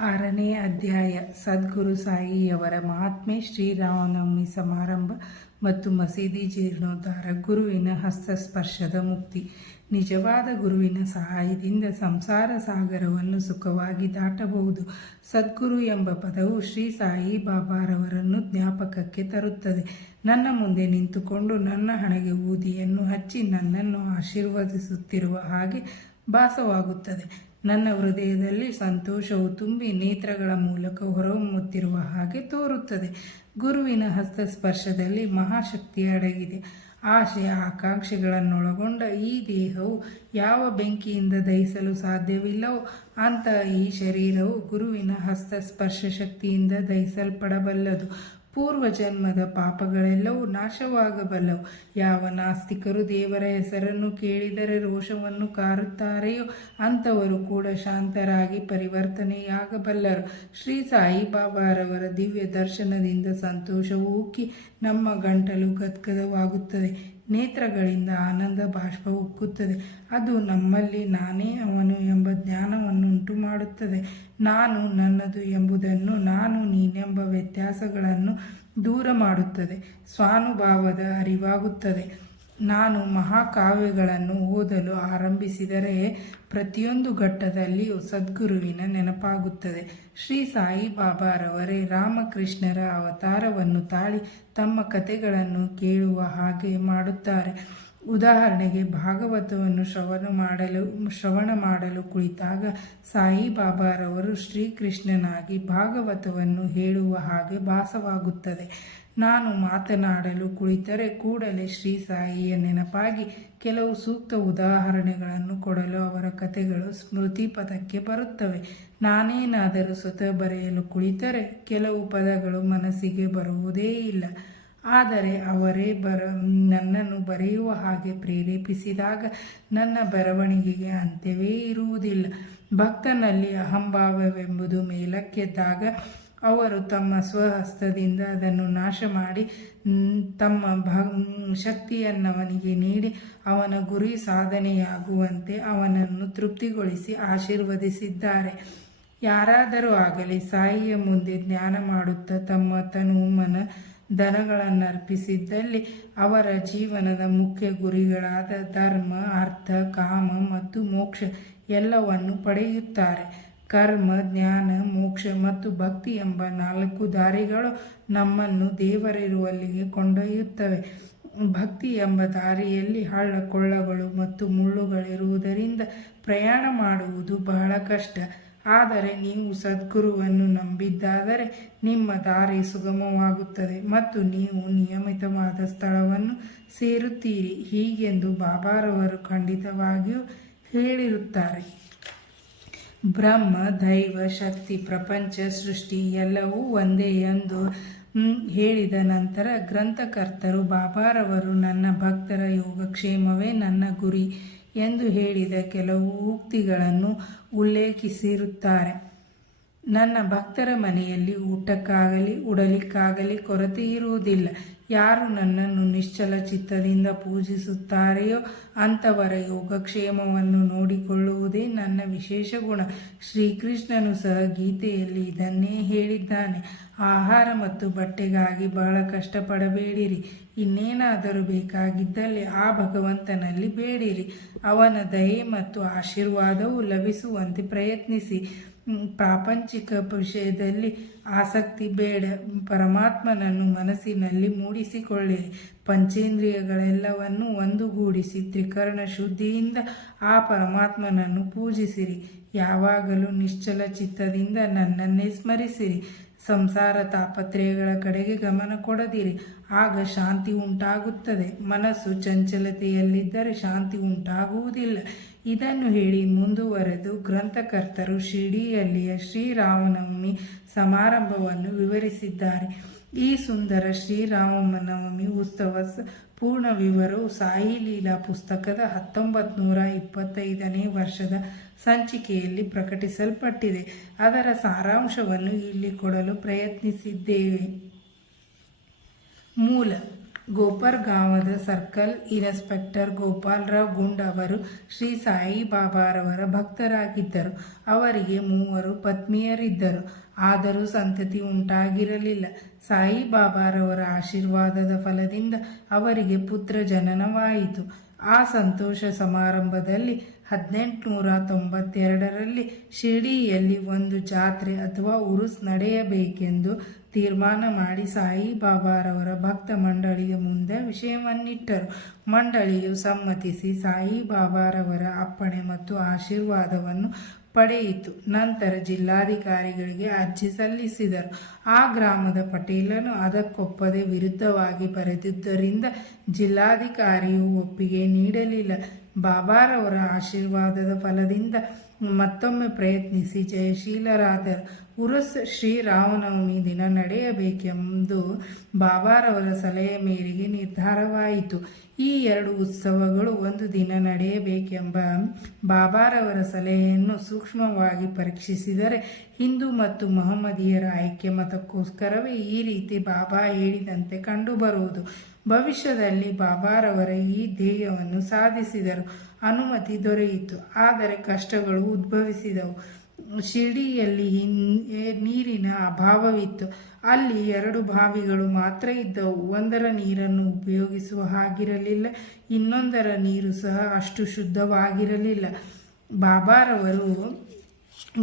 6ನೇ ಅಧ್ಯಾಯ. ಸದ್ಗುರು ಸಾಯಿಯವರ ಮಹಾತ್ಮೆ, ಶ್ರೀರಾಮನವಮಿ ಸಮಾರಂಭ ಮತ್ತು ಮಸೀದಿ ಜೀರ್ಣೋದ್ಧಾರ. ಗುರುವಿನ ಹಸ್ತಸ್ಪರ್ಶದ ಮುಕ್ತಿ. ನಿಜವಾದ ಗುರುವಿನ ಸಹಾಯದಿಂದ ಸಂಸಾರ ಸಾಗರವನ್ನು ಸುಖವಾಗಿ ದಾಟಬಹುದು. ಸದ್ಗುರು ಎಂಬ ಪದವು ಶ್ರೀ ಸಾಯಿ ಬಾಬಾರವರನ್ನು ಜ್ಞಾಪಕಕ್ಕೆ ತರುತ್ತದೆ. ನನ್ನ ಮುಂದೆ ನಿಂತುಕೊಂಡು ನನ್ನ ಹಣೆಗೆ ಊದಿಯನ್ನು ಹಚ್ಚಿ ನನ್ನನ್ನು ಆಶೀರ್ವದಿಸುತ್ತಿರುವ ಹಾಗೆ ಭಾಸವಾಗುತ್ತದೆ. ನನ್ನ ಹೃದಯದಲ್ಲಿ ಸಂತೋಷವು ತುಂಬಿ ನೇತ್ರಗಳ ಮೂಲಕ ಹೊರಹೊಮ್ಮುತ್ತಿರುವ ಹಾಗೆ ತೋರುತ್ತದೆ. ಗುರುವಿನ ಹಸ್ತಸ್ಪರ್ಶದಲ್ಲಿ ಮಹಾಶಕ್ತಿ ಅಡಗಿದೆ. ಆಶೆ ಆಕಾಂಕ್ಷೆಗಳನ್ನೊಳಗೊಂಡ ಈ ದೇಹವು ಯಾವ ಬೆಂಕಿಯಿಂದ ದಹಿಸಲು ಸಾಧ್ಯವಿಲ್ಲವೋ ಅಂತ ಈ ಶರೀರವು ಗುರುವಿನ ಹಸ್ತಸ್ಪರ್ಶ ಶಕ್ತಿಯಿಂದ ದಹಿಸಲ್ಪಡಬಲ್ಲದು. ಪೂರ್ವ ಜನ್ಮದ ಪಾಪಗಳೆಲ್ಲವೂ ನಾಶವಾಗಬಲ್ಲವು. ಯಾವ ನಾಸ್ತಿಕರು ದೇವರ ಹೆಸರನ್ನು ಕೇಳಿದರೆ ರೋಷವನ್ನು ಕಾರುತ್ತಾರೆಯೋ ಅಂಥವರು ಕೂಡ ಶಾಂತರಾಗಿ ಪರಿವರ್ತನೆಯಾಗಬಲ್ಲರು. ಶ್ರೀ ಸಾಯಿ ಬಾಬಾರವರ ದಿವ್ಯ ದರ್ಶನದಿಂದ ಸಂತೋಷವು ಉಕ್ಕಿ ನಮ್ಮ ಗಂಟಲು ಗದ್ಗದವಾಗುತ್ತದೆ. ನೇತ್ರಗಳಿಂದ ಆನಂದ ಬಾಷ್ಪ ಉಕ್ಕುತ್ತದೆ. ಅದು ನಮ್ಮಲ್ಲಿ ನಾನೇ ಅವನು ಎಂಬ ಜ್ಞಾನವನ್ನುಂಟು ಮಾಡುತ್ತದೆ. ನಾನು ನನ್ನದು ಎಂಬುದನ್ನು, ನಾನು ನೀನೆಂಬ ವ್ಯತ್ಯಾಸಗಳನ್ನು ದೂರ ಮಾಡುತ್ತದೆ. ಸ್ವಾನುಭಾವದ ಅರಿವಾಗುತ್ತದೆ. ನಾನು ಮಹಾಕಾವ್ಯಗಳನ್ನು ಓದಲು ಆರಂಭಿಸಿದರೆ ಪ್ರತಿಯೊಂದು ಘಟ್ಟದಲ್ಲಿಯೂ ಸದ್ಗುರುವಿನ ನೆನಪಾಗುತ್ತದೆ. ಶ್ರೀ ಸಾಯಿ ಬಾಬಾರವರೇ ರಾಮಕೃಷ್ಣರ ಅವತಾರವನ್ನು ತಾಳಿ ತಮ್ಮ ಕಥೆಗಳನ್ನು ಕೇಳುವ ಹಾಗೆ ಮಾಡುತ್ತಾರೆ. ಉದಾಹರಣೆಗೆ, ಭಾಗವತವನ್ನು ಶ್ರವಣ ಮಾಡಲು ಕುಳಿತಾಗ ಸಾಯಿ ಬಾಬಾರವರು ಶ್ರೀಕೃಷ್ಣನಾಗಿ ಭಾಗವತವನ್ನು ಹೇಳುವ ಹಾಗೆ ಭಾಸವಾಗುತ್ತದೆ. ನಾನು ಮಾತನಾಡಲು ಕುಳಿತರೆ ಕೂಡಲೇ ಶ್ರೀ ಸಾಯಿಯ ನೆನಪಾಗಿ ಕೆಲವು ಸೂಕ್ತ ಉದಾಹರಣೆಗಳನ್ನು ಕೊಡಲು ಅವರ ಕಥೆಗಳು ಸ್ಮೃತಿ ಪಥಕ್ಕೆ ಬರುತ್ತವೆ. ನಾನೇನಾದರೂ ಸ್ವತಃ ಬರೆಯಲು ಕುಳಿತರೆ ಕೆಲವು ಪದಗಳು ಮನಸ್ಸಿಗೆ ಬರುವುದೇ ಇಲ್ಲ. ಆದರೆ ಅವರೇ ನನ್ನನ್ನು ಬರೆಯುವ ಹಾಗೆ ಪ್ರೇರೇಪಿಸಿದಾಗ ನನ್ನ ಬರವಣಿಗೆಗೆ ಅಂತ್ಯವೇ ಇರುವುದಿಲ್ಲ. ಭಕ್ತನಲ್ಲಿ ಅಹಂಭಾವವೆಂಬುದು ಮೇಲಕ್ಕೆದ್ದಾಗ ಅವರು ತಮ್ಮ ಸ್ವಹಸ್ತದಿಂದ ಅದನ್ನು ನಾಶ ಮಾಡಿ ತಮ್ಮ ಶಕ್ತಿಯನ್ನವನಿಗೆ ನೀಡಿ ಅವನ ಗುರಿ ಸಾಧನೆಯಾಗುವಂತೆ ಅವನನ್ನು ತೃಪ್ತಿಗೊಳಿಸಿ ಆಶೀರ್ವದಿಸಿದ್ದಾರೆ. ಯಾರಾದರೂ ಆಗಲಿ ಸಾಯಿಯ ಮುಂದೆ ಜ್ಞಾನ ಮಾಡುತ್ತಾ ತಮ್ಮ ತನು ಮನ ಧನಗಳನ್ನರ್ಪಿಸಿದ್ದಲ್ಲಿ ಅವರ ಜೀವನದ ಮುಖ್ಯ ಗುರಿಗಳಾದ ಧರ್ಮ, ಅರ್ಥ, ಕಾಮ ಮತ್ತು ಮೋಕ್ಷ ಎಲ್ಲವನ್ನು ಪಡೆಯುತ್ತಾರೆ. ಕರ್ಮ, ಜ್ಞಾನ, ಮೋಕ್ಷ ಮತ್ತು ಭಕ್ತಿ ಎಂಬ 4 ದಾರಿಗಳು ನಮ್ಮನ್ನು ದೇವರಿರುವಲ್ಲಿಗೆ ಕೊಂಡೊಯ್ಯುತ್ತವೆ. ಭಕ್ತಿ ಎಂಬ ದಾರಿಯಲ್ಲಿ ಹಳ್ಳ ಕೊಳ್ಳಗಳು ಮತ್ತು ಮುಳ್ಳುಗಳಿರುವುದರಿಂದ ಪ್ರಯಾಣ ಮಾಡುವುದು ಬಹಳ ಕಷ್ಟ. ಆದರೆ ನೀವು ಸದ್ಗುರುವನ್ನು ನಂಬಿದ್ದಾದರೆ ನಿಮ್ಮ ದಾರಿ ಸುಗಮವಾಗುತ್ತದೆ ಮತ್ತು ನೀವು ನಿಯಮಿತವಾದ ಸ್ಥಳವನ್ನು ಸೇರುತ್ತೀರಿ. ಹೀಗೆಂದು ಬಾಬಾರವರು ಖಂಡಿತವಾಗಿಯೂ ಹೇಳಿರುತ್ತಾರೆ. ಬ್ರಹ್ಮ, ದೈವ, ಶಕ್ತಿ, ಪ್ರಪಂಚ, ಸೃಷ್ಟಿ ಎಲ್ಲವೂ ಒಂದೇ ಎಂದು ಹೇಳಿದ ನಂತರ ಗ್ರಂಥಕರ್ತರು ಬಾಬಾರವರು ನನ್ನ ಭಕ್ತರ ಯೋಗಕ್ಷೇಮವೇ ನನ್ನ ಗುರಿ ಎಂದು ಹೇಳಿದ ಕೆಲವು ಉಕ್ತಿಗಳನ್ನು ಉಲ್ಲೇಖಿಸಿರುತ್ತಾರೆ. ನನ್ನ ಭಕ್ತರ ಮನೆಯಲ್ಲಿ ಊಟಕ್ಕಾಗಲಿ ಉಡಲಿಕ್ಕಾಗಲಿ ಕೊರತೆ ಇರುವುದಿಲ್ಲ. ಯಾರು ನನ್ನನ್ನು ನಿಶ್ಚಲ ಚಿತ್ತದಿಂದ ಪೂಜಿಸುತ್ತಾರೆಯೋ ಅಂಥವರ ಯೋಗಕ್ಷೇಮವನ್ನು ನೋಡಿಕೊಳ್ಳುವುದೇ ನನ್ನ ವಿಶೇಷ ಗುಣ. ಶ್ರೀಕೃಷ್ಣನು ಸಹ ಗೀತೆಯಲ್ಲಿ ಇದನ್ನೇ ಹೇಳಿದ್ದಾನೆ. ಆಹಾರ ಮತ್ತು ಬಟ್ಟೆಗಾಗಿ ಬಹಳ ಕಷ್ಟಪಡಬೇಡಿರಿ. ಇನ್ನೇನಾದರೂ ಬೇಕಾಗಿದ್ದಲ್ಲಿ ಆ ಭಗವಂತನಲ್ಲಿ ಬೇಡಿರಿ. ಅವನ ದಯೆ ಮತ್ತು ಆಶೀರ್ವಾದವು ಲಭಿಸುವಂತೆ ಪ್ರಯತ್ನಿಸಿ. ಪ್ರಾಪಂಚಿಕ ವಿಷಯದಲ್ಲಿ ಆಸಕ್ತಿ ಬೇಡ. ಪರಮಾತ್ಮನನ್ನು ಮನಸ್ಸಿನಲ್ಲಿ ಮೂಡಿಸಿಕೊಳ್ಳಿರಿ. ಪಂಚೇಂದ್ರಿಯಗಳೆಲ್ಲವನ್ನು ಒಂದುಗೂಡಿಸಿ ತ್ರಿಕರಣ ಶುದ್ಧಿಯಿಂದ ಆ ಪರಮಾತ್ಮನನ್ನು ಪೂಜಿಸಿರಿ. ಯಾವಾಗಲೂ ನಿಶ್ಚಲ ಚಿತ್ತದಿಂದ ನನ್ನನ್ನೇ ಸ್ಮರಿಸಿರಿ. ಸಂಸಾರ ತಾಪತ್ರಯಗಳ ಕಡೆಗೆ ಗಮನ ಕೊಡದಿರಿ. ಆಗ ಶಾಂತಿ ಉಂಟಾಗುತ್ತದೆ. ಮನಸ್ಸು ಚಂಚಲತೆಯಲ್ಲಿದ್ದರೆ ಶಾಂತಿ ಉಂಟಾಗುವುದಿಲ್ಲ. ಇದನ್ನು ಹೇಳಿ ಮುಂದುವರೆದು ಗ್ರಂಥಕರ್ತರು ಶಿರ್ಡಿಯಲ್ಲಿಯ ಶ್ರೀರಾಮನವಮಿ ಸಮಾರಂಭವನ್ನು ವಿವರಿಸಿದ್ದಾರೆ. ಈ ಸುಂದರ ಶ್ರೀರಾಮನವಮಿ ಉತ್ಸವ ಪೂರ್ಣ ವಿವರವು ಸಾಯಿ ಲೀಲಾ ಪುಸ್ತಕದ 1925ನೇ ವರ್ಷದ ಸಂಚಿಕೆಯಲ್ಲಿ ಪ್ರಕಟಿಸಲ್ಪಟ್ಟಿದೆ. ಅದರ ಸಾರಾಂಶವನ್ನು ಇಲ್ಲಿ ಕೊಡಲು ಪ್ರಯತ್ನಿಸಿದ್ದೇವೆ. ಮೂಲ ಗೋಪರ್ಗಾಂವದ ಸರ್ಕಲ್ ಇನ್ಸ್ಪೆಕ್ಟರ್ ಗೋಪಾಲರಾವ್ ಗುಂಡ್ ಅವರು ಶ್ರೀ ಸಾಯಿಬಾಬಾರವರ ಭಕ್ತರಾಗಿದ್ದರು. ಅವರಿಗೆ 3 ಪತ್ನಿಯರಿದ್ದರು. ಆದರೂ ಸಂತತಿ ಉಂಟಾಗಿರಲಿಲ್ಲ. ಸಾಯಿಬಾಬಾರವರ ಆಶೀರ್ವಾದದ ಫಲದಿಂದ ಅವರಿಗೆ ಪುತ್ರ ಜನನವಾಯಿತು. ಆ ಸಂತೋಷ ಸಮಾರಂಭದಲ್ಲಿ 1892ರಲ್ಲಿ ಶಿರ್ಡಿಯಲ್ಲಿ ಒಂದು ಜಾತ್ರೆ ಅಥವಾ ಉರುಸ್ ನಡೆಯಬೇಕೆಂದು ತೀರ್ಮಾನ ಮಾಡಿ ಸಾಯಿಬಾಬಾರವರ ಭಕ್ತ ಮಂಡಳಿಯ ಮುಂದೆ ವಿಷಯವನ್ನಿಟ್ಟರು. ಮಂಡಳಿಯು ಸಮ್ಮತಿಸಿ ಸಾಯಿಬಾಬಾರವರ ಅಪ್ಪಣೆ ಮತ್ತು ಆಶೀರ್ವಾದವನ್ನು ಪಡೆಯಿತು. ನಂತರ ಜಿಲ್ಲಾಧಿಕಾರಿಗಳಿಗೆ ಅರ್ಜಿ ಸಲ್ಲಿಸಿದರು. ಆ ಗ್ರಾಮದ ಪಟೇಲನು ಅದಕ್ಕೊಪ್ಪದೆ ವಿರುದ್ಧವಾಗಿ ಬರೆದಿದ್ದರಿಂದ ಜಿಲ್ಲಾಧಿಕಾರಿಯು ಒಪ್ಪಿಗೆ ನೀಡಲಿಲ್ಲ. ಬಾಬಾರವರ ಆಶೀರ್ವಾದದ ಫಲದಿಂದ ಮತ್ತೊಮ್ಮೆ ಪ್ರಯತ್ನಿಸಿ ಜಯಶೀಲರಾದರು. ಉರುಸ್ ಶ್ರೀರಾಮನವಮಿ ದಿನ ನಡೆಯಬೇಕೆಂದು ಬಾಬಾರವರ ಸಲಹೆ ಮೇರೆಗೆ ನಿರ್ಧಾರವಾಯಿತು. ಈ 2 ಉತ್ಸವಗಳು ಒಂದು ದಿನ ನಡೆಯಬೇಕೆಂಬ ಬಾಬಾರವರ ಸಲಹೆಯನ್ನು ಸೂಕ್ಷ್ಮವಾಗಿ ಪರೀಕ್ಷಿಸಿದರೆ ಹಿಂದೂ ಮತ್ತು ಮಹಮ್ಮದೀಯರ ಐಕ್ಯಮತಕ್ಕೋಸ್ಕರವೇ ಈ ರೀತಿ ಬಾಬಾ ಹೇಳಿದಂತೆ ಕಂಡುಬರುವುದು. ಭವಿಷ್ಯದಲ್ಲಿ ಬಾಬಾರವರ ಈ ಧ್ಯೇಯವನ್ನು ಸಾಧಿಸಿದರು. ಅನುಮತಿ ದೊರೆಯಿತು. ಆದರೆ ಕಷ್ಟಗಳು ಉದ್ಭವಿಸಿದವು. ಶಿರ್ಡಿಯಲ್ಲಿ ನೀರಿನ ಅಭಾವವಿತ್ತು. ಅಲ್ಲಿ 2 ಬಾವಿಗಳು ಮಾತ್ರ ಇದ್ದವು. ಒಂದರ ನೀರನ್ನು ಉಪಯೋಗಿಸುವ ಹಾಗಿರಲಿಲ್ಲ, ಇನ್ನೊಂದರ ನೀರು ಸಹ ಅಷ್ಟು ಶುದ್ಧವಾಗಿರಲಿಲ್ಲ. ಬಾಬಾರವರು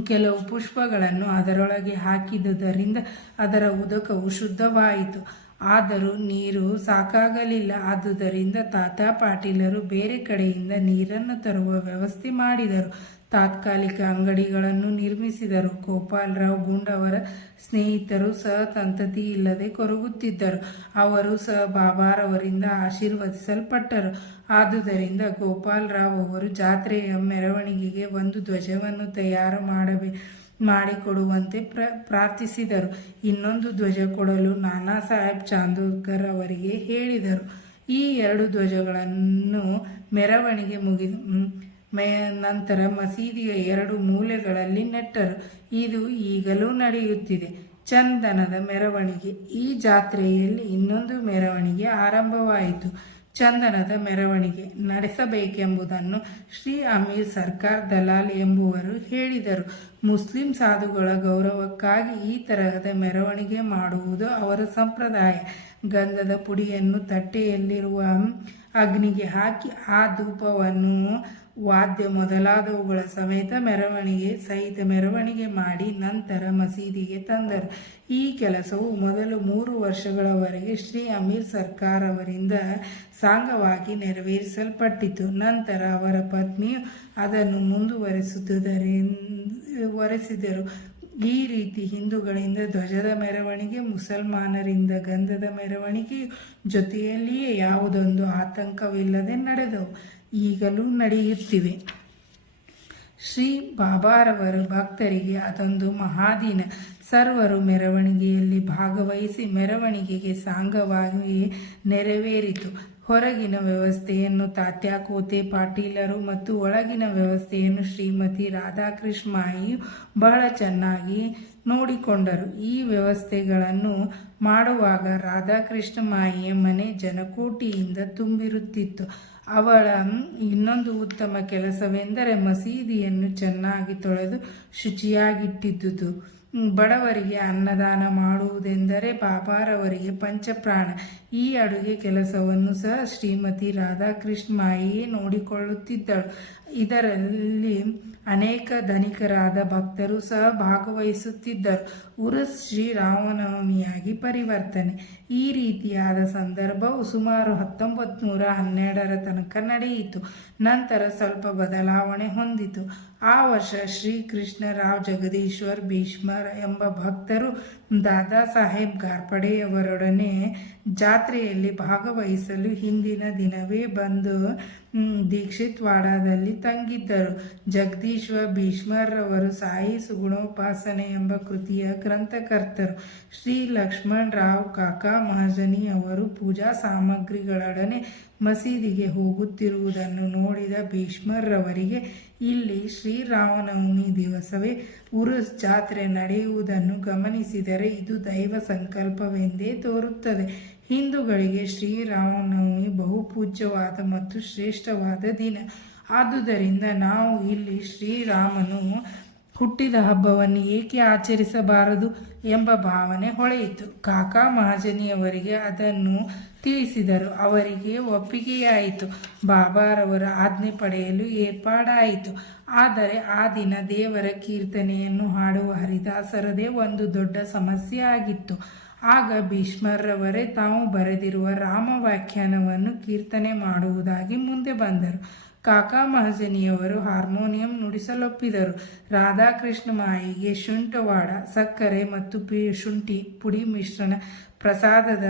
ಕೆಲವು ಪುಷ್ಪಗಳನ್ನು ಅದರೊಳಗೆ ಹಾಕಿದುದರಿಂದ ಅದರ ಉದಕವು ಶುದ್ಧವಾಯಿತು. ಆದರೂ ನೀರು ಸಾಕಾಗಲಿಲ್ಲ. ಆದುದರಿಂದ ತಾತ ಪಾಟೀಲರು ಬೇರೆ ಕಡೆಯಿಂದ ನೀರನ್ನು ತರುವ ವ್ಯವಸ್ಥೆ ಮಾಡಿದರು. ತಾತ್ಕಾಲಿಕ ಅಂಗಡಿಗಳನ್ನು ನಿರ್ಮಿಸಿದರು. ಗೋಪಾಲರಾವ್ ಗುಂಡ್ ಅವರ ಸ್ನೇಹಿತರು ಸಹ ಸಂತತಿ ಇಲ್ಲದೆ ಕೊರಗುತ್ತಿದ್ದರು. ಅವರು ಸಹ ಬಾಬಾರವರಿಂದ ಆಶೀರ್ವದಿಸಲ್ಪಟ್ಟರು. ಆದುದರಿಂದ ಗೋಪಾಲರಾವ್ ಅವರು ಜಾತ್ರೆಯ ಮೆರವಣಿಗೆಗೆ ಒಂದು ಧ್ವಜವನ್ನು ತಯಾರು ಮಾಡಿಕೊಡುವಂತೆ ಪ್ರಾರ್ಥಿಸಿದರು. ಇನ್ನೊಂದು ಧ್ವಜ ಕೊಡಲು ನಾನಾ ಸಾಹೇಬ್ ಚಾಂದೋರ್ಕರ್ ಅವರಿಗೆ ಹೇಳಿದರು. ಈ 2 ಧ್ವಜಗಳನ್ನು ಮೆರವಣಿಗೆ ಮುಗಿದ ನಂತರ ಮಸೀದಿಯ 2 ಮೂಲೆಗಳಲ್ಲಿ ನೆಟ್ಟರು. ಇದು ಈಗಲೂ ನಡೆಯುತ್ತಿದೆ. ಚಂದನದ ಮೆರವಣಿಗೆ. ಈ ಜಾತ್ರೆಯಲ್ಲಿ ಇನ್ನೊಂದು ಮೆರವಣಿಗೆ ಆರಂಭವಾಯಿತು. ಚಂದನದ ಮೆರವಣಿಗೆ ನಡೆಸಬೇಕೆಂಬುದನ್ನು ಶ್ರೀ ಅಮೀರ್ ಸರ್ಕಾರ್ ದಲಾಲ್ ಎಂಬುವರು ಹೇಳಿದರು. ಮುಸ್ಲಿಂ ಸಾಧುಗಳ ಗೌರವಕ್ಕಾಗಿ ಈ ತರಹದ ಮೆರವಣಿಗೆ ಮಾಡುವುದು ಅವರ ಸಂಪ್ರದಾಯ. ಗಂಧದ ಪುಡಿಯನ್ನು ತಟ್ಟೆಯಲ್ಲಿರುವ ಅಗ್ನಿಗೆ ಹಾಕಿ ಆ ಧೂಪವನ್ನು ವಾದ್ಯ ಮೊದಲಾದವುಗಳ ಸಹಿತ ಮೆರವಣಿಗೆ ಮಾಡಿ ನಂತರ ಮಸೀದಿಗೆ ತಂದರು. ಈ ಕೆಲಸವು ಮೊದಲು 3 ವರ್ಷಗಳವರೆಗೆ ಶ್ರೀ ಅಮೀರ್ ಸರ್ಕಾರ್ ಅವರಿಂದ ಸಾಂಗವಾಗಿ ನೆರವೇರಿಸಲ್ಪಟ್ಟಿತು. ನಂತರ ಅವರ ಪತ್ನಿಯು ಅದನ್ನು ಮುಂದುವರೆಸಿದರು. ಈ ರೀತಿ ಹಿಂದೂಗಳಿಂದ ಧ್ವಜದ ಮೆರವಣಿಗೆ, ಮುಸಲ್ಮಾನರಿಂದ ಗಂಧದ ಮೆರವಣಿಗೆಯು ಜೊತೆಯಲ್ಲಿಯೇ ಯಾವುದೊಂದು ಆತಂಕವಿಲ್ಲದೆ ನಡೆದವು. ಈಗಲೂ ನಡೆಯುತ್ತಿವೆ. ಶ್ರೀ ಬಾಬಾರವರ ಭಕ್ತರಿಗೆ ಅದೊಂದು ಮಹಾದಿನ. ಸರ್ವರು ಮೆರವಣಿಗೆಯಲ್ಲಿ ಭಾಗವಹಿಸಿ ಮೆರವಣಿಗೆಗೆ ಸಾಂಗವಾಗಿ ನೆರವೇರಿತು. ಹೊರಗಿನ ವ್ಯವಸ್ಥೆಯನ್ನು ತಾತ್ಯಾ ಕೋತೆ ಪಾಟೀಲರು ಮತ್ತು ಒಳಗಿನ ವ್ಯವಸ್ಥೆಯನ್ನು ಶ್ರೀಮತಿ ರಾಧಾಕೃಷ್ಣಮಾಯಿಯು ಬಹಳ ಚೆನ್ನಾಗಿ ನೋಡಿಕೊಂಡರು. ಈ ವ್ಯವಸ್ಥೆಗಳನ್ನು ಮಾಡುವಾಗ ರಾಧಾಕೃಷ್ಣಮಾಯಿಯ ಮನೆ ಜನಕೋಟಿಯಿಂದ ತುಂಬಿರುತ್ತಿತ್ತು. ಅವಳ ಇನ್ನೊಂದು ಉತ್ತಮ ಕೆಲಸವೆಂದರೆ ಮಸೀದಿಯನ್ನು ಚೆನ್ನಾಗಿ ತೊಳೆದು ಶುಚಿಯಾಗಿಟ್ಟಿದ್ದುದು. ಬಡವರಿಗೆ ಅನ್ನದಾನ ಮಾಡುವುದೆಂದರೆ ಬಾಬಾರವರಿಗೆ ಪಂಚಪ್ರಾಣ. ಈ ಅಡುಗೆ ಕೆಲಸವನ್ನು ಸಹ ಶ್ರೀಮತಿ ರಾಧಾಕೃಷ್ಣಮಾಯಿಯೇ ನೋಡಿಕೊಳ್ಳುತ್ತಿದ್ದಳು. ಇದರಲ್ಲಿ ಅನೇಕ ಧನಿಕರಾದ ಭಕ್ತರು ಸಹ ಭಾಗವಹಿಸುತ್ತಿದ್ದರು. ಉರುಸ್ ಶ್ರೀರಾಮನವಮಿಯಾಗಿ ಪರಿವರ್ತನೆ. ಈ ರೀತಿಯಾದ ಸಂದರ್ಭವು ಸುಮಾರು 1912ರ ತನಕ ನಡೆಯಿತು. ನಂತರ ಸ್ವಲ್ಪ ಬದಲಾವಣೆ ಹೊಂದಿತು. ಆ ವರ್ಷ ಶ್ರೀ ಕೃಷ್ಣರಾವ್ ಜಗದೀಶ್ವರ್ ಭೀಷ್ಮರ್ ಎಂಬ ಭಕ್ತರು ದಾದಾ ಸಾಹೇಬ್ ಘಾರ್ಪಡೆಯವರೊಡನೆ ಜಾತ್ರೆಯಲ್ಲಿ ಭಾಗವಹಿಸಲು ಹಿಂದಿನ ದಿನವೇ ಬಂದು ದೀಕ್ಷಿತ್ವಾಡದಲ್ಲಿ ತಂಗಿದ್ದರು. ಜಗದೀಶ್ವರ್ ಭೀಷ್ಮರ್ ಅವರು ಸಾಯಿ ಸುಗುಣೋಪಾಸನೆ ಎಂಬ ಕೃತಿಯ ಗ್ರಂಥಕರ್ತರು. ಶ್ರೀ ಲಕ್ಷ್ಮಣ್ ರಾವ್ ಕಾಕಾ ಮಹಾಜನಿ ಅವರು ಪೂಜಾ ಸಾಮಗ್ರಿಗಳೊಡನೆ ಮಸೀದಿಗೆ ಹೋಗುತ್ತಿರುವುದನ್ನು ನೋಡಿದ ಭೀಷ್ಮರ್ರವರಿಗೆ ಇಲ್ಲಿ ಶ್ರೀರಾಮನವಮಿ ದಿವಸವೇ ಉರುಸ್ ಜಾತ್ರೆ ನಡೆಯುವುದನ್ನು ಗಮನಿಸಿದರೆ ಇದು ದೈವ ಸಂಕಲ್ಪವೆಂದೇ ತೋರುತ್ತದೆ. ಹಿಂದೂಗಳಿಗೆ ಶ್ರೀರಾಮನವಮಿ ಬಹುಪೂಜ್ಯವಾದ ಮತ್ತು ಶ್ರೇಷ್ಠವಾದ ದಿನ. ಆದುದರಿಂದ ನಾವು ಇಲ್ಲಿ ಶ್ರೀರಾಮನು ಹುಟ್ಟಿದ ಹಬ್ಬವನ್ನು ಏಕೆ ಆಚರಿಸಬಾರದು ಎಂಬ ಭಾವನೆ ಹೊಳೆಯಿತು. ಕಾಕಾ ಮಹಾಜನಿಯವರಿಗೆ ಅದನ್ನು ತಿಳಿಸಿದರು. ಅವರಿಗೆ ಒಪ್ಪಿಗೆಯಾಯಿತು. ಬಾಬಾರವರ ಆಜ್ಞೆ ಪಡೆಯಲು ಏರ್ಪಾಡಾಯಿತು. ಆದರೆ ಆ ದಿನ ದೇವರ ಕೀರ್ತನೆಯನ್ನು ಹಾಡುವ ಹರಿದಾಸರದೇ ಒಂದು ದೊಡ್ಡ ಸಮಸ್ಯೆ ಆಗಿತ್ತು. ಆಗ ಭೀಷ್ಮರವರೇ ತಾವು ಬರೆದಿರುವ ರಾಮ ವ್ಯಾಖ್ಯಾನವನ್ನು ಕೀರ್ತನೆ ಮಾಡುವುದಾಗಿ ಮುಂದೆ ಬಂದರು. ಕಾಕಾ ಮಹಾಜನಿಯವರು ಹಾರ್ಮೋನಿಯಂ ನುಡಿಸಲೊಪ್ಪಿದರು. ರಾಧಾಕೃಷ್ಣ ಮಾಯಿಗೆ ಶುಂಠವಾಡ, ಸಕ್ಕರೆ ಮತ್ತು ಶುಂಠಿ ಪುಡಿ ಮಿಶ್ರಣ ಪ್ರಸಾದದ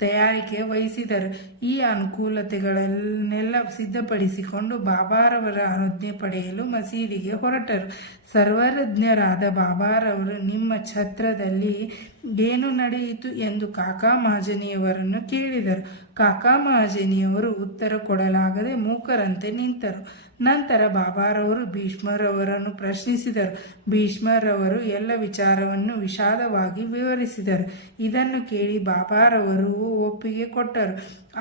ತಯಾರಿಕೆ ವಹಿಸಿದರು. ಈ ಅನುಕೂಲತೆಗಳನ್ನೆಲ್ಲ ಸಿದ್ಧಪಡಿಸಿಕೊಂಡು ಬಾಬಾರವರ ಆಜ್ಞೆ ಪಡೆಯಲು ಮಸೀದಿಗೆ ಹೊರಟರು. ಸರ್ವಜ್ಞರಾದ ಬಾಬಾರವರು ನಿಮ್ಮ ಛತ್ರದಲ್ಲಿ ಏನು ನಡೆಯಿತು ಎಂದು ಕಾಕಾ ಮಹಾಜನಿಯವರನ್ನು ಕೇಳಿದರು. ಕಾಕಾ ಮಹಾಜನಿಯವರು ಉತ್ತರ ಕೊಡಲಾಗದೆ ಮೂಕರಂತೆ ನಿಂತರು. ನಂತರ ಬಾಬಾರವರು ಭೀಷ್ಮರವರನ್ನು ಪ್ರಶ್ನಿಸಿದರು. ಭೀಷ್ಮರವರು ಎಲ್ಲ ವಿಚಾರವನ್ನು ವಿಷಾದವಾಗಿ ವಿವರಿಸಿದರು. ಇದನ್ನು ಕೇಳಿ ಬಾಬಾರವರು ಒಪ್ಪಿಗೆ ಕೊಟ್ಟರು.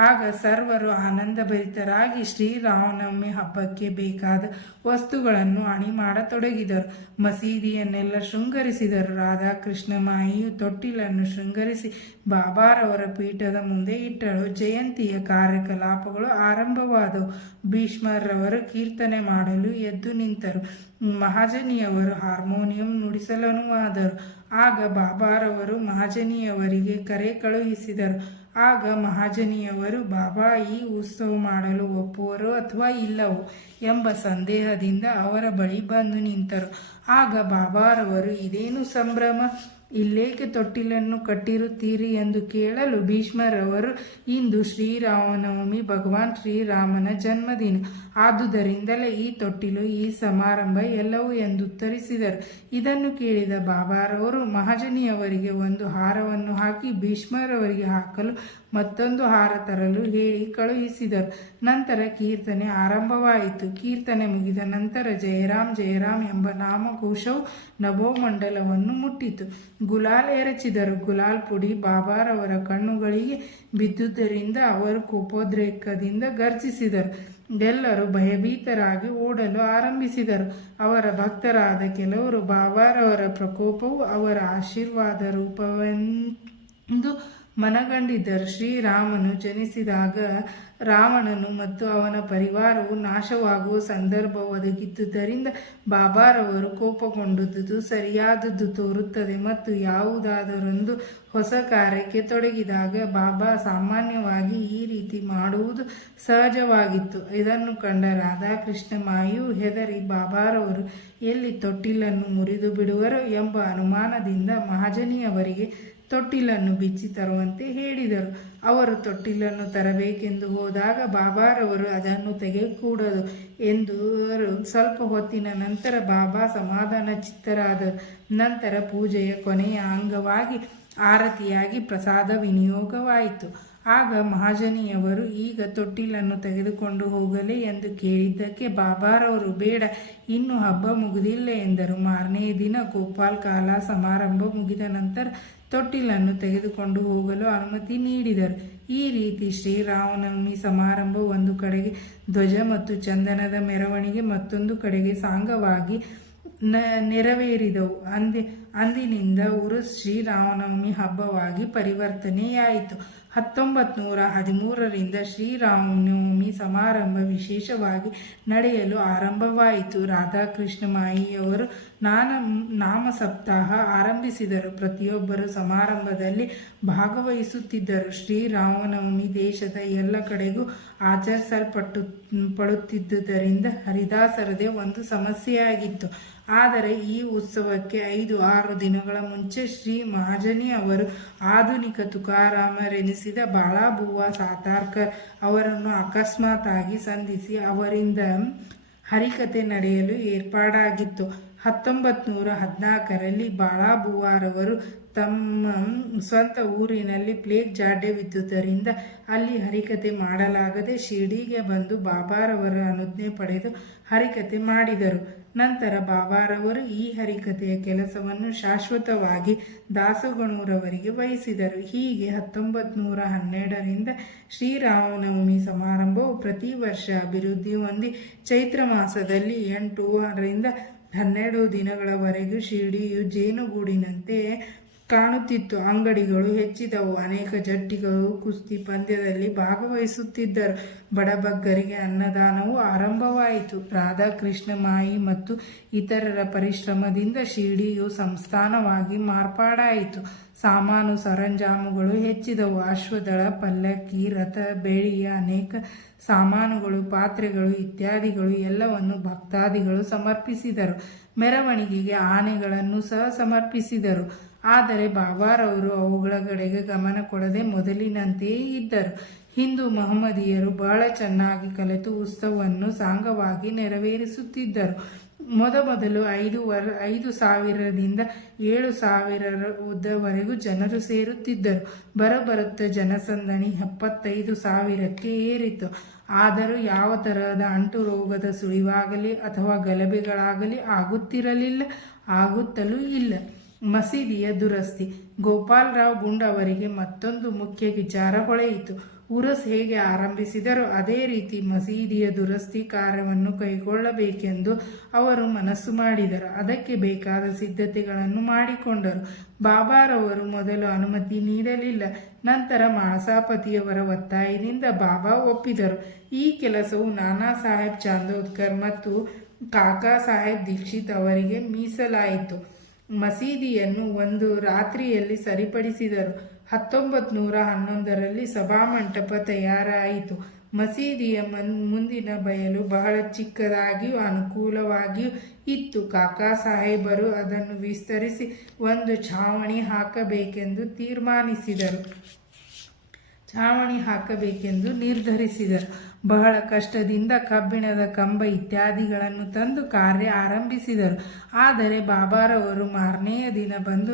ಆಗ ಸರ್ವರು ಆನಂದಭರಿತರಾಗಿ ಶ್ರೀರಾಮನವಮಿ ಹಬ್ಬಕ್ಕೆ ಬೇಕಾದ ವಸ್ತುಗಳನ್ನು ಅಣಿ ಮಾಡತೊಡಗಿದರು. ಮಸೀದಿಯನ್ನೆಲ್ಲ ಶೃಂಗರಿಸಿದರು. ರಾಧಾಕೃಷ್ಣ ಮಾಯಿಯು ತೊಟ್ಟಿಲನ್ನು ಶೃಂಗರಿಸಿ ಬಾಬಾರವರ ಪೀಠದ ಮುಂದೆ ಇಟ್ಟಳು. ಜಯಂತಿಯ ಕಾರ್ಯಕಲಾಪಗಳು ಆರಂಭವಾದವು. ಭೀಷ್ಮರವರು ಕೀರ್ತನೆ ಮಾಡಲು ಎದ್ದು ನಿಂತರು. ಮಹಾಜನಿಯವರು ಹಾರ್ಮೋನಿಯಂ ನುಡಿಸಲನುವಾದರು. ಆಗ ಬಾಬಾರವರು ಮಹಾಜನಿಯವರಿಗೆ ಕರೆ ಕಳುಹಿಸಿದರು. ಆಗ ಮಹಾಜನಿಯವರು ಬಾಬಾ ಈ ಉತ್ಸವ ಮಾಡಲು ಒಪ್ಪುವರೋ ಅಥವಾ ಇಲ್ಲವೋ ಎಂಬ ಸಂದೇಹದಿಂದ ಅವರ ಬಳಿ ಬಂದು ನಿಂತರು. ಆಗ ಬಾಬಾರವರು ಇದೇನು ಸಂಭ್ರಮ, ಇಲ್ಲೇಕೆ ತೊಟ್ಟಿಲನ್ನು ಕಟ್ಟಿರುತ್ತೀರಿ ಎಂದು ಕೇಳಲು ಭೀಷ್ಮರವರು ಇಂದು ಶ್ರೀರಾಮನವಮಿ, ಭಗವಾನ್ ಶ್ರೀರಾಮನ ಜನ್ಮದಿನ, ಆದುದರಿಂದಲೇ ಈ ತೊಟ್ಟಿಲು, ಈ ಸಮಾರಂಭ ಎಲ್ಲವೂ ಎಂದು ಉತ್ತರಿಸಿದರು. ಇದನ್ನು ಕೇಳಿದ ಬಾಬಾರವರು ಮಹಾಜನಿಯವರಿಗೆ ಒಂದು ಹಾರವನ್ನು ಹಾಕಿ ಭೀಷ್ಮರವರಿಗೆ ಹಾಕಲು ಮತ್ತೊಂದು ಹಾರ ತರಲು ಹೇಳಿ ಕಳುಹಿಸಿದರು. ನಂತರ ಕೀರ್ತನೆ ಆರಂಭವಾಯಿತು. ಕೀರ್ತನೆ ಮುಗಿದ ನಂತರ ಜಯರಾಮ್ ಜಯರಾಮ್ ಎಂಬ ನಾಮಘೋಷವು ನಭೋಮಂಡಲವನ್ನು ಮುಟ್ಟಿತು. ಗುಲಾಲ್ ಎರಚಿದರು. ಗುಲಾಲ್ ಪುಡಿ ಬಾಬಾರವರ ಕಣ್ಣುಗಳಿಗೆ ಬಿದ್ದುದರಿಂದ ಅವರು ಕೋಪೋದ್ರೇಕದಿಂದ ಗರ್ಜಿಸಿದರು. ಎಲ್ಲರೂ ಭಯಭೀತರಾಗಿ ಓಡಲು ಆರಂಭಿಸಿದರು. ಅವರ ಭಕ್ತರಾದ ಕೆಲವರು ಬಾಬಾರವರ ಪ್ರಕೋಪವು ಅವರ ಆಶೀರ್ವಾದ ರೂಪವೆಂದು ಮನಗಂಡಿದ್ದರು. ಶ್ರೀರಾಮನು ಜನಿಸಿದಾಗ ರಾವಣನು ಮತ್ತು ಅವನ ಪರಿವಾರವು ನಾಶವಾಗುವ ಸಂದರ್ಭ ಒದಗಿದ್ದುದರಿಂದ ಬಾಬಾರವರು ಕೋಪಗೊಂಡುದು ಸರಿಯಾದದ್ದು ತೋರುತ್ತದೆ ಮತ್ತು ಯಾವುದಾದರೊಂದು ಹೊಸ ಕಾರ್ಯಕ್ಕೆ ತೊಡಗಿದಾಗ ಬಾಬಾ ಸಾಮಾನ್ಯವಾಗಿ ಈ ರೀತಿ ಮಾಡುವುದು ಸಹಜವಾಗಿತ್ತು. ಇದನ್ನು ಕಂಡ ರಾಧಾಕೃಷ್ಣ ಮಾಯಿಯು ಹೆದರಿ ಬಾಬಾರವರು ಎಲ್ಲಿ ತೊಟ್ಟಿಲನ್ನು ಮುರಿದು ಬಿಡುವರೋ ಎಂಬ ಅನುಮಾನದಿಂದ ಮಹಾಜನಿಯವರಿಗೆ ತೊಟ್ಟಿಲನ್ನು ಬಿಚ್ಚಿ ತರುವಂತೆ ಹೇಳಿದರು. ಅವರು ತೊಟ್ಟಿಲನ್ನು ತರಬೇಕೆಂದು ಹೋದಾಗ ಬಾಬಾರವರು ಅದನ್ನು ತೆಗೆಯಕೂಡದು ಎಂದು ಸ್ವಲ್ಪ ಹೊತ್ತಿನ ನಂತರ ಬಾಬಾ ಸಮಾಧಾನ ಚಿತ್ತರಾದರು. ನಂತರ ಪೂಜೆಯ ಕೊನೆಯ ಅಂಗವಾಗಿ ಆರತಿಯಾಗಿ ಪ್ರಸಾದ ವಿನಿಯೋಗವಾಯಿತು. ಆಗ ಮಹಾಜನಿಯವರು ಈಗ ತೊಟ್ಟಿಲನ್ನು ತೆಗೆದುಕೊಂಡು ಹೋಗಲೇ ಎಂದು ಕೇಳಿದ್ದಕ್ಕೆ ಬಾಬಾರವರು ಬೇಡ, ಇನ್ನು ಹಬ್ಬ ಮುಗಿದಿಲ್ಲ ಎಂದರು. ಮಾರನೆಯ ದಿನ ಗೋಪಾಲ್ ಕಾಲ ಸಮಾರಂಭ ಮುಗಿದ ನಂತರ ತೊಟ್ಟಿಲನ್ನು ತೆಗೆದುಕೊಂಡು ಹೋಗಲು ಅನುಮತಿ ನೀಡಿದರು. ಈ ರೀತಿ ಶ್ರೀರಾಮನವಮಿ ಸಮಾರಂಭ ಒಂದು ಕಡೆಗೆ ಧ್ವಜ ಮತ್ತು ಚಂದನದ ಮೆರವಣಿಗೆ, ಮತ್ತೊಂದು ಕಡೆಗೆ ಸಾಂಗವಾಗಿ ನೆರವೇರಿದವು. ಅಂದಿನಿಂದ ಉರುಸ್ ಶ್ರೀರಾಮನವಮಿ ಹಬ್ಬವಾಗಿ ಪರಿವರ್ತನೆಯಾಯಿತು. 1913ರಿಂದ ಶ್ರೀರಾಮನವಮಿ ಸಮಾರಂಭ ವಿಶೇಷವಾಗಿ ನಡೆಯಲು ಆರಂಭವಾಯಿತು. ರಾಧಾಕೃಷ್ಣ ಮಾಯಿಯವರು ನಾಮ ಸಪ್ತಾಹ ಆರಂಭಿಸಿದರು. ಪ್ರತಿಯೊಬ್ಬರು ಸಮಾರಂಭದಲ್ಲಿ ಭಾಗವಹಿಸುತ್ತಿದ್ದರು. ಶ್ರೀರಾಮನವಮಿ ದೇಶದ ಎಲ್ಲ ಕಡೆಗೂ ಆಚರಿಸಲ್ಪಡುತ್ತಿದ್ದುದರಿಂದ ಹರಿದಾಸರದೇ ಒಂದು ಸಮಸ್ಯೆಯಾಗಿತ್ತು. ಆದರೆ ಈ ಉತ್ಸವಕ್ಕೆ 5-6 ದಿನಗಳ ಮುಂಚೆ ಶ್ರೀ ಮಹಾಜನಿ ಅವರು ಆಧುನಿಕ ತುಕಾರಾಮರೆನಿಸಿದ ಬಾಳಾಬುವ್ವ ಸಾತಾರ್ಕರ್ ಅವರನ್ನು ಅಕಸ್ಮಾತ್ ಆಗಿ ಸಂಧಿಸಿ ಅವರಿಂದ ಹರಿಕತೆ ನಡೆಯಲು ಏರ್ಪಾಡಾಗಿತ್ತು. 1914ರಲ್ಲಿ ಬಾಳಾಬುವಾರವರು ತಮ್ಮ ಸ್ವಂತ ಊರಿನಲ್ಲಿ ಪ್ಲೇಗ್ ಜಾಡ್ಯವಿದ್ದುದರಿಂದ ಅಲ್ಲಿ ಹರಿಕತೆ ಮಾಡಲಾಗದೆ ಶಿರ್ಡಿಗೆ ಬಂದು ಬಾಬಾರವರ ಅನುಜ್ಞೆ ಪಡೆದು ಹರಿಕತೆ ಮಾಡಿದರು. ನಂತರ ಬಾಬಾರವರು ಈ ಹರಿಕತೆಯ ಕೆಲಸವನ್ನು ಶಾಶ್ವತವಾಗಿ ದಾಸಗಣೂರವರಿಗೆ ವಹಿಸಿದರು. ಹೀಗೆ 1912ರಿಂದ ಶ್ರೀರಾಮನವಮಿ ಸಮಾರಂಭವು ಪ್ರತಿ ವರ್ಷ ಅಭಿವೃದ್ಧಿ ಹೊಂದಿ ಚೈತ್ರ ಮಾಸದಲ್ಲಿ 8ರಿಂದ 12 ದಿನಗಳವರೆಗೂ ಶಿರ್ಡಿಯು ಜೇನುಗೂಡಿನಂತೆ ಕಾಣುತ್ತಿತ್ತು. ಅಂಗಡಿಗಳು ಹೆಚ್ಚಿದವು. ಅನೇಕ ಜಟ್ಟಿಗಳು ಕುಸ್ತಿ ಪಂದ್ಯದಲ್ಲಿ ಭಾಗವಹಿಸುತ್ತಿದ್ದರು. ಬಡಬಗ್ಗರಿಗೆ ಅನ್ನದಾನವು ಆರಂಭವಾಯಿತು. ರಾಧಾಕೃಷ್ಣ ಮಾಯಿ ಮತ್ತು ಇತರರ ಪರಿಶ್ರಮದಿಂದ ಶಿರ್ಡಿಯು ಸಂಸ್ಥಾನವಾಗಿ ಮಾರ್ಪಾಡಾಯಿತು. ಸಾಮಾನು ಸರಂಜಾಮುಗಳು ಹೆಚ್ಚಿದವು. ಅಶ್ವದಳ, ಪಲ್ಲಕ್ಕಿ, ರಥ, ಬೆಳ್ಳಿಯ ಅನೇಕ ಸಾಮಾನುಗಳು, ಪಾತ್ರೆಗಳು ಇತ್ಯಾದಿಗಳು ಎಲ್ಲವನ್ನು ಭಕ್ತಾದಿಗಳು ಸಮರ್ಪಿಸಿದರು. ಮೆರವಣಿಗೆಗೆ ಆನೆಗಳನ್ನು ಸಹ ಸಮರ್ಪಿಸಿದರು. ಆದರೆ ಬಾಬಾರವರು ಅವುಗಳ ಕಡೆಗೆ ಗಮನ ಕೊಡದೆ ಮೊದಲಿನಂತೆಯೇ ಇದ್ದರು. ಹಿಂದೂ ಮಹಮ್ಮದೀಯರು ಬಹಳ ಚೆನ್ನಾಗಿ ಕಲಿತು ಉತ್ಸವವನ್ನು ಸಾಂಗವಾಗಿ ನೆರವೇರಿಸುತ್ತಿದ್ದರು. ಮೊದಲು 5,000ರಿಂದ 7,000ವರೆಗೂ ಜನರು ಸೇರುತ್ತಿದ್ದರು. ಬರುತ್ತ ಜನಸಂದಣಿ 75,000ಕ್ಕೆ ಏರಿತು. ಆದರೂ ಯಾವ ತರಹದ ಅಂಟು ರೋಗದ ಸುಳಿವಾಗಲಿ ಅಥವಾ ಗಲಭೆಗಳಾಗಲಿ ಆಗುತ್ತಲೂ ಇಲ್ಲ. ಮಸೀದಿಯ ದುರಸ್ತಿ. ಗೋಪಾಲರಾವ್ ಗುಂಡ್ ಅವರಿಗೆ ಮತ್ತೊಂದು ಮುಖ್ಯ ವಿಚಾರ ಹೊಳೆಯಿತು. ಉರಸ್ ಹೇಗೆ ಆರಂಭಿಸಿದರೋ ಅದೇ ರೀತಿ ಮಸೀದಿಯ ದುರಸ್ತಿ ಕಾರ್ಯವನ್ನು ಕೈಗೊಳ್ಳಬೇಕೆಂದು ಅವರು ಮನಸ್ಸು ಮಾಡಿದರು. ಅದಕ್ಕೆ ಬೇಕಾದ ಸಿದ್ಧತೆಗಳನ್ನು ಮಾಡಿಕೊಂಡರು. ಬಾಬಾರವರು ಮೊದಲು ಅನುಮತಿ ನೀಡಲಿಲ್ಲ. ನಂತರ ಮಾಳಸಾಪತಿಯವರ ಒತ್ತಾಯದಿಂದ ಬಾಬಾ ಒಪ್ಪಿದರು. ಈ ಕೆಲಸವು ನಾನಾ ಸಾಹೇಬ್ ಚಾಂದೋದ್ಕರ್ ಮತ್ತು ಕಾಕಾ ಸಾಹೇಬ್ ದೀಕ್ಷಿತ್ ಅವರಿಗೆ ಮೀಸಲಾಯಿತು. ಮಸೀದಿಯನ್ನು ಒಂದು ರಾತ್ರಿಯಲ್ಲಿ ಸರಿಪಡಿಸಿದರು. 1911ರಲ್ಲಿ ಸಭಾಮಂಟಪ ತಯಾರಾಯಿತು. ಮಸೀದಿಯ ಮುಂದಿನ ಬಯಲು ಬಹಳ ಚಿಕ್ಕದಾಗಿಯೂ ಅನುಕೂಲವಾಗಿಯೂ ಇತ್ತು. ಕಾಕಾ ಸಾಹೇಬರು ಅದನ್ನು ವಿಸ್ತರಿಸಿ ಒಂದು ಛಾವಣಿ ಹಾಕಬೇಕೆಂದು ನಿರ್ಧರಿಸಿದರು. ಬಹಳ ಕಷ್ಟದಿಂದ ಕಬ್ಬಿಣದ ಕಂಬ ಇತ್ಯಾದಿಗಳನ್ನು ತಂದು ಕಾರ್ಯ ಆರಂಭಿಸಿದರು. ಆದರೆ ಬಾಬಾರವರು ಮಾರನೆಯ ದಿನ ಬಂದು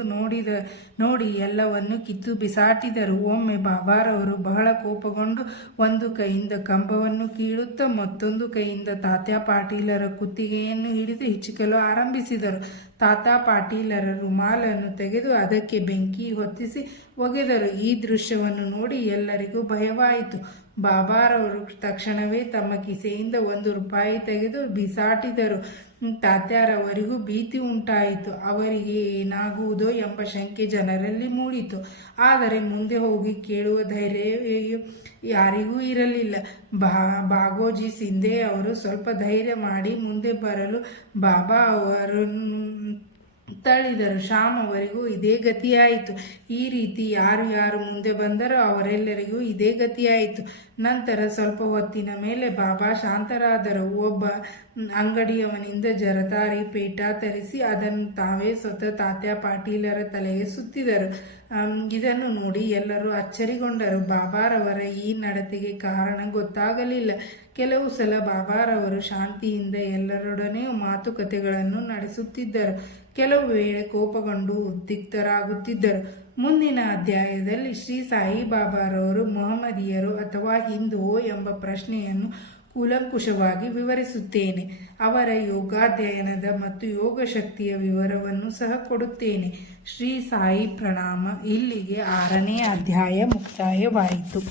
ನೋಡಿ ಎಲ್ಲವನ್ನು ಕಿತ್ತು ಬಿಸಾಟಿದರು. ಒಮ್ಮೆ ಬಾಬಾರವರು ಬಹಳ ಕೋಪಗೊಂಡು ಒಂದು ಕೈಯಿಂದ ಕಂಬವನ್ನು ಕೀಳುತ್ತಾ ಮತ್ತೊಂದು ಕೈಯಿಂದ ತಾತ್ಯಾ ಪಾಟೀಲರ ಕುತ್ತಿಗೆಯನ್ನು ಹಿಡಿದು ಹಿಚಕಲು ಆರಂಭಿಸಿದರು. ತಾತಾ ಪಾಟೀಲರ ರುಮಾಲನ್ನು ತೆಗೆದು ಅದಕ್ಕೆ ಬೆಂಕಿ ಹೊತ್ತಿಸಿ ಒಗೆದರು. ಈ ದೃಶ್ಯವನ್ನು ನೋಡಿ ಎಲ್ಲರಿಗೂ ಭಯವಾಯಿತು. ಬಾಬಾರವರು ತಕ್ಷಣವೇ ತಮ್ಮ ಕಿಸೆಯಿಂದ ₹1 ತೆಗೆದು ಬಿಸಾಟಿದರು. ತಾತ್ಯಾರವರಿಗೂ ಭೀತಿ ಉಂಟಾಯಿತು. ಅವರಿಗೆ ಏನಾಗುವುದೋ ಎಂಬ ಶಂಕೆ ಜನರಲ್ಲಿ ಮೂಡಿತು. ಆದರೆ ಮುಂದೆ ಹೋಗಿ ಕೇಳುವ ಧೈರ್ಯ ಯಾರಿಗೂ ಇರಲಿಲ್ಲ. ಬಾಗೋಜಿ ಸಿಂಧೆ ಅವರು ಸ್ವಲ್ಪ ಧೈರ್ಯ ಮಾಡಿ ಮುಂದೆ ಬರಲು ಬಾಬಾ ಅವರನ್ನು ತಳ್ಳಿದರು. ಶಾಮ್ ಅವರಿಗೂ ಇದೇ ಗತಿಯಾಯಿತು. ಈ ರೀತಿ ಯಾರು ಮುಂದೆ ಬಂದರೋ ಅವರೆಲ್ಲರಿಗೂ ಇದೇ ಗತಿಯಾಯಿತು. ನಂತರ ಸ್ವಲ್ಪ ಹೊತ್ತಿನ ಮೇಲೆ ಬಾಬಾ ಶಾಂತರಾದರು. ಒಬ್ಬ ಅಂಗಡಿಯವನಿಂದ ಜರತಾರಿ ಪೇಟ ತರಿಸಿ ಅದನ್ನು ತಾವೇ ಸ್ವತಃ ತಾತ್ಯಾ ಪಾಟೀಲರ ತಲೆಗೆ ಸುತ್ತಿದರು. ಇದನ್ನು ನೋಡಿ ಎಲ್ಲರೂ ಅಚ್ಚರಿಗೊಂಡರು. ಬಾಬಾರವರ ಈ ನಡತೆಗೆ ಕಾರಣ ಗೊತ್ತಾಗಲಿಲ್ಲ. ಕೆಲವು ಸಲ ಬಾಬಾರವರು ಶಾಂತಿಯಿಂದ ಎಲ್ಲರೊಡನೆಯೂ ಮಾತುಕತೆಗಳನ್ನು ನಡೆಸುತ್ತಿದ್ದರು. ಕೆಲವು ವೇಳೆ ಕೋಪಗೊಂಡು ಉದ್ರಿಕ್ತರಾಗುತ್ತಿದ್ದರು. ಮುಂದಿನ ಅಧ್ಯಾಯದಲ್ಲಿ ಶ್ರೀ ಸಾಯಿಬಾಬಾರವರು ಮೊಹಮ್ಮದೀಯರು ಅಥವಾ ಹಿಂದುವೋ ಎಂಬ ಪ್ರಶ್ನೆಯನ್ನು ಕೂಲಂಕುಷವಾಗಿ ವಿವರಿಸುತ್ತೇನೆ. ಅವರ ಯೋಗಾಧ್ಯಯನದ ಮತ್ತು ಯೋಗ ಶಕ್ತಿಯ ವಿವರವನ್ನು ಸಹ ಕೊಡುತ್ತೇನೆ. ಶ್ರೀ ಸಾಯಿ ಪ್ರಣಾಮ. ಇಲ್ಲಿಗೆ 6ನೇ ಅಧ್ಯಾಯ ಮುಕ್ತಾಯವಾಯಿತು.